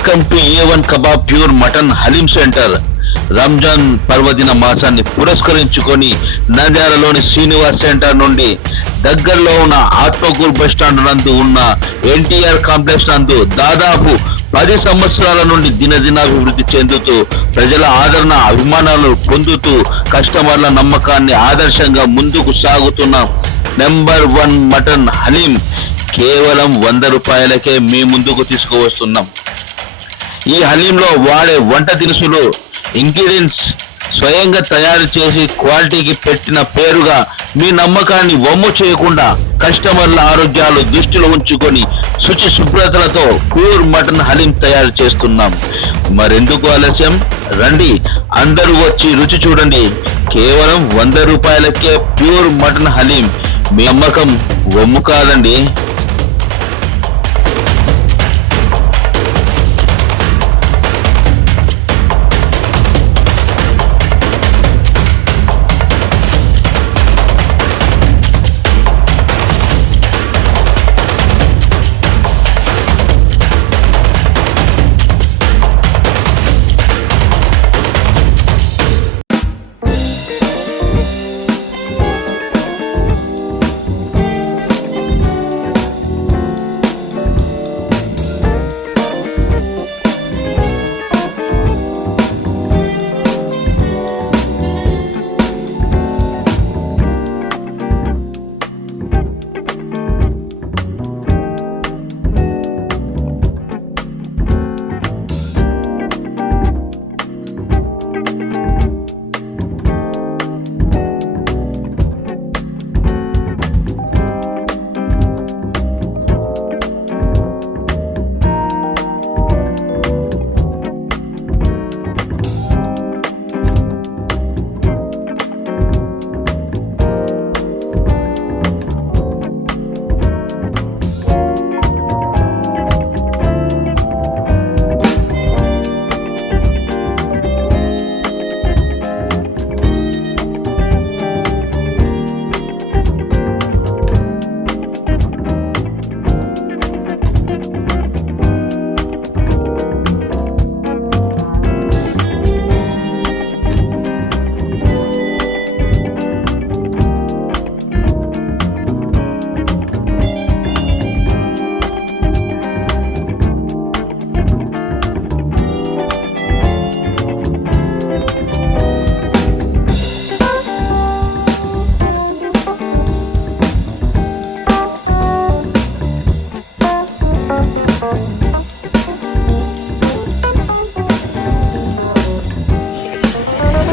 Welcome to A one kebab pure mutton haleem centre Ramzan పర్వదిన మాసాన్ని పురస్కరించుకొని నంద్యాలలోని Srinivas centre నుండి దగ్గరలో ఉన్న ఆత్మకూర్ బస్ స్టాండ్ నందు ఉన్న ఎన్టీఆర్ కాంప్లెక్స్ నందు దాదాపు పది సంవత్సరాల నుండి దినదినాభివృద్ధి చెందుతూ ప్రజల ఆదరణ అభిమానాలు పొందుతూ కస్టమర్ల నమ్మకాన్ని ఆదర్శంగా ముందుకు సాగుతున్న నెంబర్ వన్ మటన్ హలీం కేవలం వంద రూపాయలకే మీ ముందుకు తీసుకువస్తున్నాం. ఈ హలీంలో వాడే వంట దినుసులు ఇంగ్రీడియంట్స్ స్వయంగా తయారు చేసి క్వాలిటీకి పెట్టిన పేరుగా మీ నమ్మకాన్ని వమ్ము చేయకుండా కస్టమర్ల ఆరోగ్యాలు దృష్టిలో ఉంచుకొని శుచి శుభ్రతలతో ప్యూర్ మటన్ హలీం తయారు చేస్తున్నాం. మరెందుకు ఆలస్యం? రండి అందరూ వచ్చి రుచి చూడండి. కేవలం వంద రూపాయలకే ప్యూర్ మటన్ హలీం. మీ నమ్మకం వమ్ము కాదండి.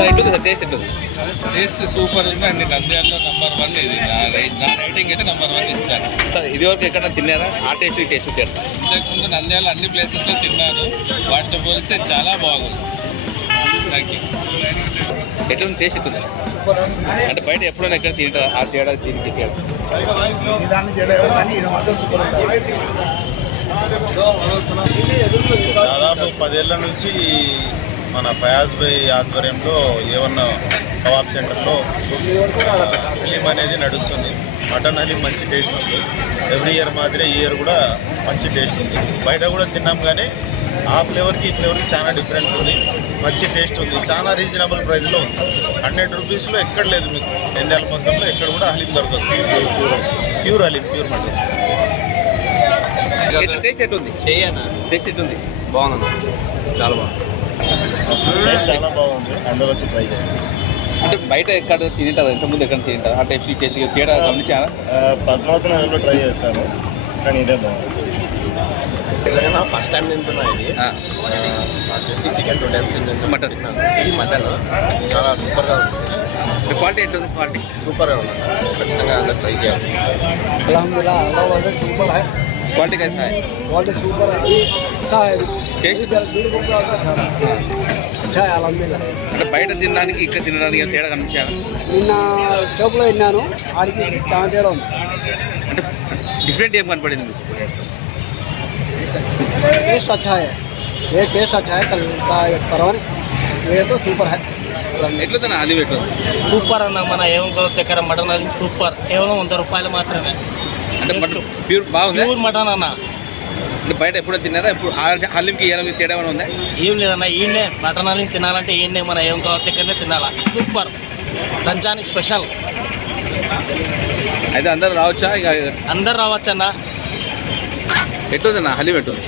ఎట్లుంది సార్ టేస్ట్ ఎట్లుంది టేస్ట్ సూపర్ ఉంది అండి నంద్యాలలో నంబర్ వన్ ఇది. నా రై- నా రైటింగ్ అయితే నంబర్ వన్ ఇస్తాను. సార్ ఇది వరకు ఎక్కడ తిన్నారా? ఆ టేస్ట్ టేస్ట్ తేడా ఇంతకుముందు నంద్యాల అన్ని ప్లేసెస్లో తిన్నాను. వాటితో పోలిస్తే చాలా బాగుంది. థ్యాంక్ యూ ఎట్లుంది టేస్ట్ ఎట్లుంది అంటే బయట ఎప్పుడైనా ఎక్కడ తింటారా? ఆ తేడా దీనికి తేడా. దాదాపు పదేళ్ళ నుంచి మన ఫయాజ్ భాయ్ ఆధ్వర్యంలో ఏమన్నా కబాబ్ సెంటర్లో హలీం అనేది నడుస్తుంది. మటన్ హలీం మంచి టేస్ట్ ఉంది. ఎవ్రీ ఇయర్ మాదిరి ఈ ఇయర్ కూడా మంచి టేస్ట్ ఉంది. బయట కూడా తిన్నాం కానీ ఆ ఫ్లేవర్కి ఈ ఫ్లేవర్కి చాలా డిఫరెన్స్ ఉంది. మంచి టేస్ట్ ఉంది. చాలా రీజనబుల్ ప్రైస్లో ఉంది. హండ్రెడ్ రూపీస్లో ఎక్కడ లేదు మీకు. ఎండాల మొత్తంలో ఎక్కడ కూడా హలీం దొరకదు. Pure haleem pure mutton. Taste ఎట్లుంది? టేస్ట్ ఎట్లుంది? బాగుందన్న చాలా బాగుంది. చాలా బాగుంది. అందరూ వచ్చి ట్రై అంటే బయట ఎక్కడ తింటారు? ముందు ఎక్కడ తింటారు? అంటే ఈ చేసి తేడా గమనించారా? పద్మావతి నగర్లో ట్రై చేస్తాను కానీ ఇదే బాగుంది. ఫస్ట్ టైం తింటున్నా ఇది. వచ్చి చికెన్ టూ టైమ్స్ తింటుంది మటన్ ఇది మటన్ చాలా సూపర్గా ఉంది. క్వాలిటీ ఉంది క్వాలిటీ సూపర్గా ఉంది. ఖచ్చితంగా అందరూ ట్రై చేయాలి. అలహమ్దుల్లా సూపర్ క్వాలిటీ కైసా క్వాలిటీ సూపర్. టేస్ట్ అచ్చా అలహమ్దుల్లా అంటే బయట తినడానికి ఇక్కడ తినడానికి తేడా కనిపించారు నిన్న చౌక్లో తిన్నాను ఆడికి చాలా తేడా ఉంది. అంటే డిఫరెంట్ ఏం కనపడింది టేస్ట్ అచ్చా హై ఏ టేస్ట్ అచ్చా హై కల్ పర్వాని ఏ తో సూపర్ హై. ఎట్లా అది సూపర్ అన్న మన ఏం దగ్గర మటన్ అది సూపర్. కేవలం వంద రూపాయలు మాత్రమే. అంటే ప్యూర్ బాగుంది? ప్యూర్ మటన్ అన్న. బయట ఎప్పుడో తిన్నారా? ఇప్పుడు ఆ హలీంకి ఏమైనా తేడా ఏమైనా ఉందా? ఏం లేదన్న ఈయనే మటన్ హలీం తినాలంటే ఈయనే మన ఏం కావాలి దగ్గరనే తినాలా. సూపర్. రంజాన్ స్పెషల్. అయితే అందరూ రావచ్చా? ఇక అందరు రావచ్చన్న. ఎట్టుందన్న హలీం ఎట్టుంది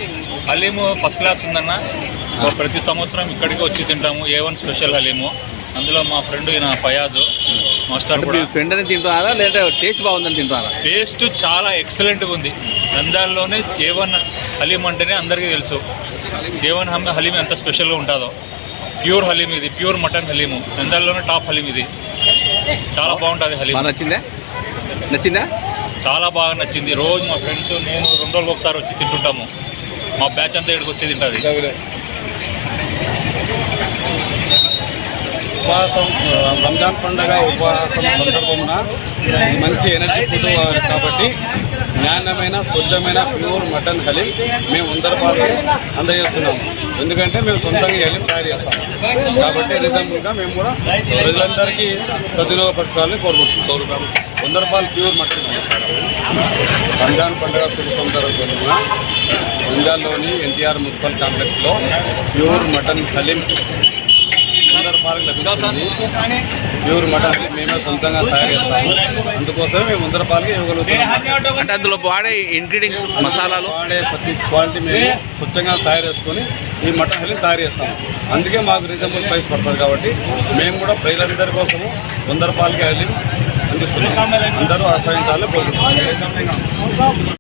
హలీము ఫస్ట్ క్లాస్ ఉందన్న. ప్రతి సంవత్సరం ఇక్కడికి వచ్చి తింటాము. A one special haleem. అందులో మా ఫ్రెండ్ ఈయన ఫయాజు. మాస్టర్ అంటే కూడా. మీ ఫ్రెండ్ అని తింటున్నారా? లేదంటే టేస్ట్ బాగుందని తింటున్నారా? టేస్ట్ చాలా ఎక్సలెంట్గా ఉంది. నంద్యాలలోనే ఏ వన్ హలీం అంటేనే అందరికీ తెలుసు. ఏ వన్ హమ్ హలీం ఎంత స్పెషల్గా ఉంటుందో. ప్యూర్ హలీం ఇది. Pure mutton haleem. నంద్యాలలోనే top haleem ఇది. చాలా బాగుంటుంది హలీం. నచ్చిందా? నచ్చిందా? చాలా బాగా నచ్చింది. రోజు మా ఫ్రెండ్స్ నేను రెండు రోజులకు ఒకసారి వచ్చి తింటుంటాము. మా బ్యాచ్ అంతా ఇక్కడికి వచ్చి తింటుంది. ఉపవాసం రంజాన్ పండుగ ఉపవాసం సందర్భమున మంచి ఎనర్జీ ఫుడ్ కాబట్టి నాణ్యమైన స్వచ్ఛమైన ప్యూర్ మటన్ హలీం మేము అందరి అందజేస్తున్నాము ఎందుకంటే మేము సొంతంగా ఈ హలీం తయారు చేస్తాము కాబట్టి రీజనబుల్గా మేము కూడా ప్రజలందరికీ సద్వినియోగపరచుకోవాలని కోరుకుంటున్నాం. వంద రూపాయలు ప్యూర్ మటన్ రంజాన్ పండుగ శుభ సందర్భంగా రంజాన్లోని ఎన్టీఆర్ మున్సిపల్ కాంప్లెక్స్లో ప్యూర్ మటన్ హలీం రూపాయలకు లభిస్తుంది. ప్యూర్ మటన్ మేమే సొంతంగా తయారు చేస్తాము. అందుకోసమే మేము వంద రూపాయలకి ఇవ్వగలుగుతాము అంటే అందులో వాడే ఇంగ్రీడియంట్స్ మసాలాలు? వాడే ప్రతి క్వాలిటీ మేము స్వచ్ఛంగా తయారు చేసుకొని ఈ మటన్ హలీం తయారు చేస్తాము. అందుకే మాకు రీజనబుల్ ప్రైస్ పడుతుంది కాబట్టి మేము కూడా ప్రజలందరి కోసము వంద రూపాయలకి హలీం అందిస్తున్నాం అందరూ ఆశ్రయించాలని కోరుకుంటున్నాం